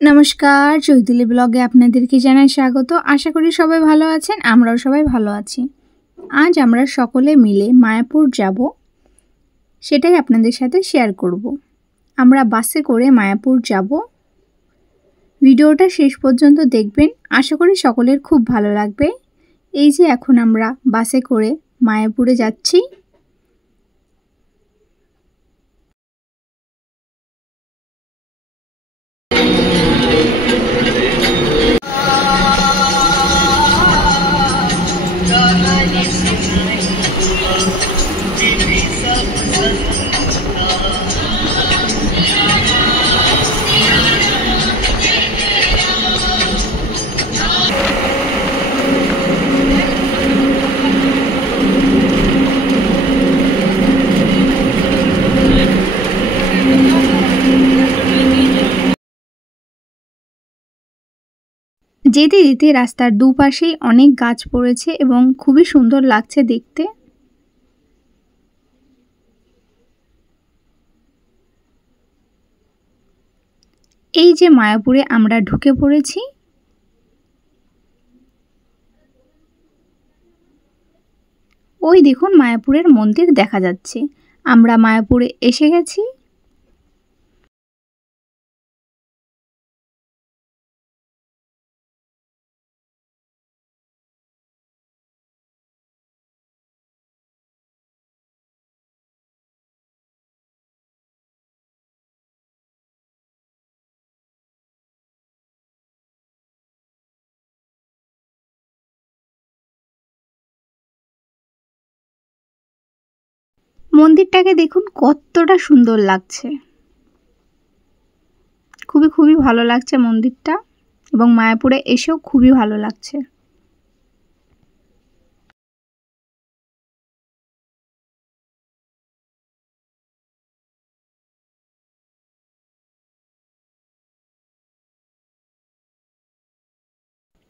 নমস্কার, চৈতালি ব্লগে আপনাদেরকে জানাই স্বাগত। আশা করি সবাই ভালো আছেন, আমরাও সবাই ভালো আছি। আজ আমরা সকলে মিলে মায়াপুর যাব, সেটাই আপনাদের সাথে শেয়ার করব। আমরা বাসে করে মায়াপুর যাব। ভিডিওটা শেষ পর্যন্ত দেখবেন, আশা করি সকলের খুব ভালো লাগবে। এই যে এখন আমরা বাসে করে মায়াপুরে যাচ্ছি। যেতে যেতে রাস্তার দুপাশেই অনেক গাছ পড়েছে এবং খুবই সুন্দর লাগছে দেখতে। এই যে মায়াপুরে আমরা ঢুকে পড়েছি। ওই দেখুন মায়াপুরের মন্দির দেখা যাচ্ছে। আমরা মায়াপুরে এসে গেছি। মন্দিরটাকে দেখুন কতটা সুন্দর লাগছে। খুবই ভালো লাগছে মন্দিরটা, এবং মায়াপুরে এসেও খুবই ভালো লাগছে।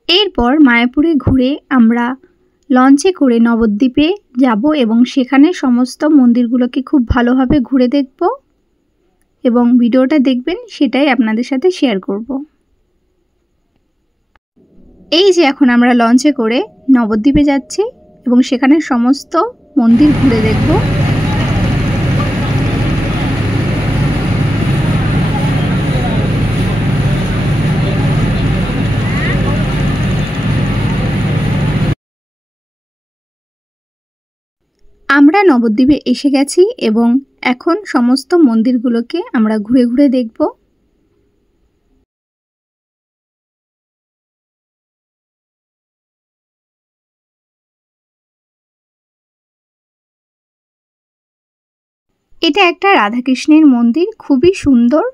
এরপর মায়াপুরে ঘুরে আমরা লঞ্চে করে নবদ্বীপে যাব এবং সেখানে সমস্ত মন্দিরগুলোকে খুব ভালোভাবে ঘুরে দেখব এবং ভিডিওটা দেখবেন, সেটাই আপনাদের সাথে শেয়ার করব। এই যে এখন আমরা লঞ্চে করে নবদ্বীপে যাচ্ছি এবং সেখানে সমস্ত মন্দির ঘুরে দেখব। আমরা নবদ্বীপে এসে গেছি এবং এখন সমস্ত মন্দিরগুলোকে আমরা ঘুরে ঘুরে দেখব। এটা একটা রাধাকৃষ্ণের মন্দির, খুবই সুন্দর।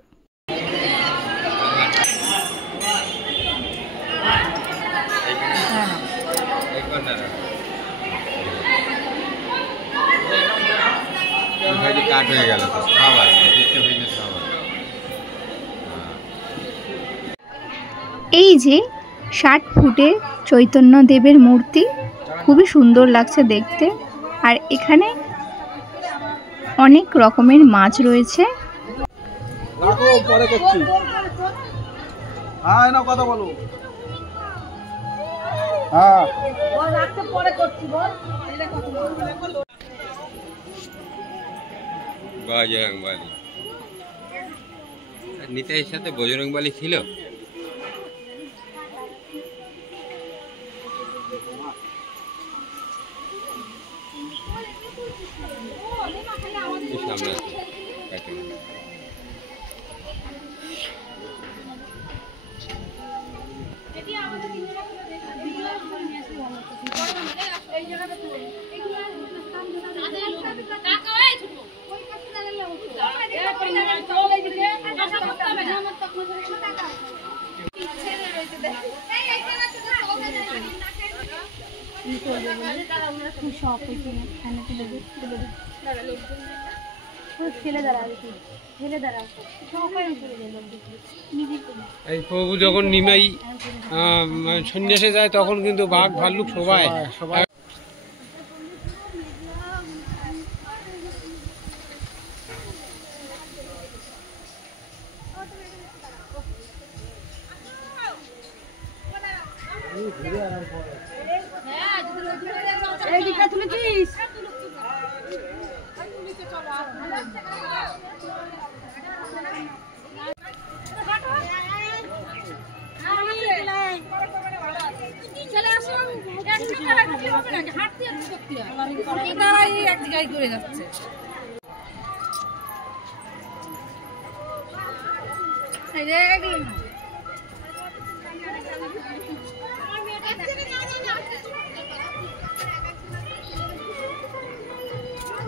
এই যে 60 ফুটের চৈতন্য দেবের মূর্তি, খুবই সুন্দর লাগছে দেখতে। আর এখানে অনেক রকমের মাছ রয়েছে। বজরংবলী নিতাইয়ের সাথে বজরংবলী ছিল। সামনে এই প্রভু যখন নিমাই সন্ন্যাসে যায় তখন কিন্তু বাঘ ভাল্লুক সবাই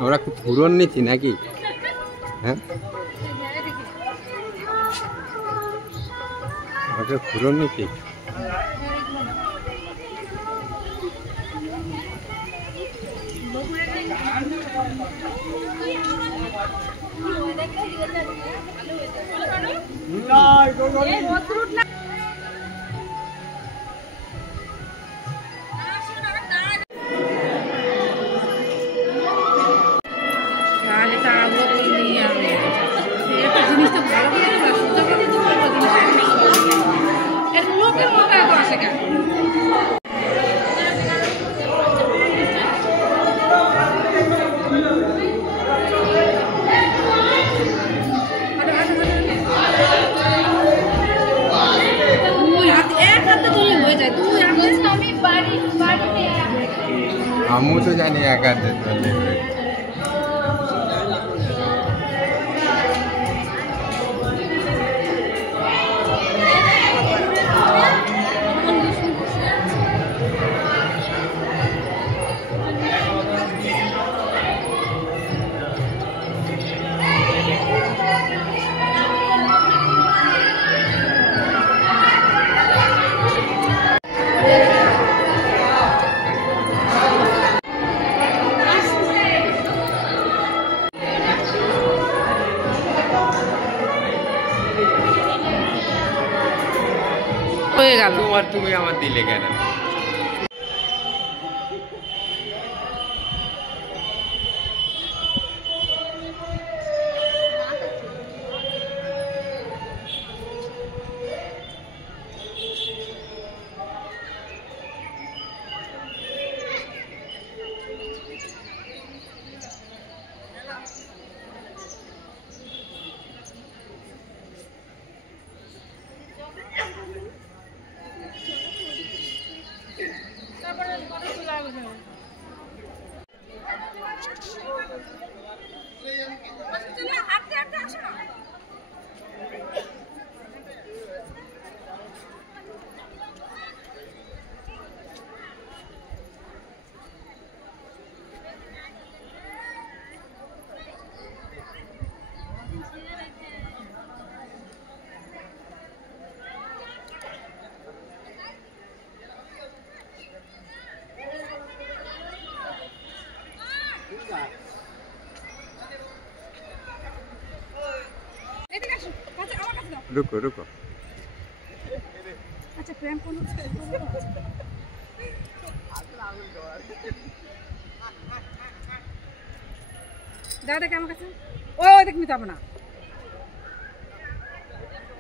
আমরা খুব পুরন নিচ্ছি নাকি? হ্যাঁ, আমরা পুরন নিচ্ছি। আমি তো জানি একাতে চলে। হয়ে গেল। তুমি আমার দিলে কেন? रुको रुको। अच्छा प्रेम को दादा क्या मत ओ देख मिता बना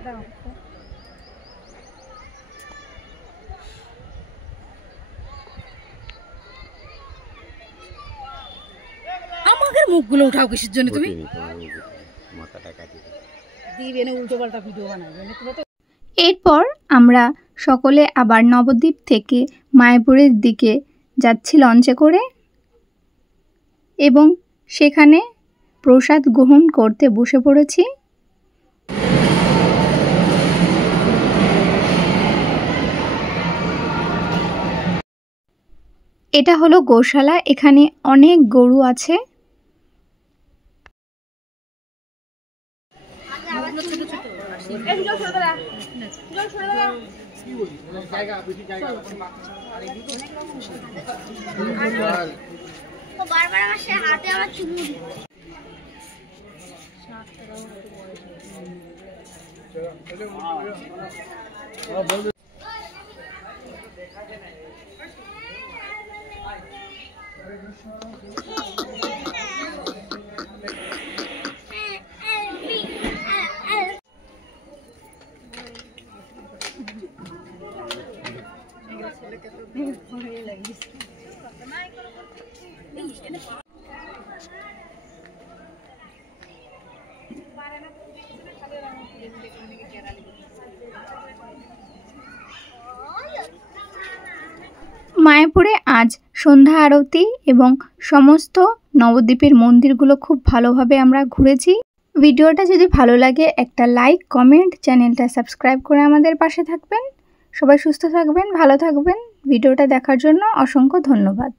दाओ আমাদের মুখগুলো উঠাও কিসের জন্য তুমি মাথাটা কাটি দিবে না উল্টো পাল্টা ভিডিও বানাবে না তুমি তো। এরপর আমরা সকলে আবার নবদ্বীপ থেকে মায়াপুরের দিকে যাচ্ছি লঞ্চে করে এবং সেখানে প্রসাদ গ্রহণ করতে বসে পড়েছি। এটা হলো গোশালা, এখানে অনেক গরু আছে। বারবার আমার সে হাতে আমার চুমু মায়াপুরে আজ সন্ধ্যা আরতি এবং সমস্ত নবদ্বীপের মন্দিরগুলো খুব ভালোভাবে আমরা ঘুরেছি। ভিডিওটা যদি ভালো লাগে একটা লাইক, কমেন্ট, চ্যানেলটা সাবস্ক্রাইব করে আমাদের পাশে থাকবেন। সবাই সুস্থ থাকবেন, ভালো থাকবেন। ভিডিওটা দেখার জন্য অসংখ্য ধন্যবাদ।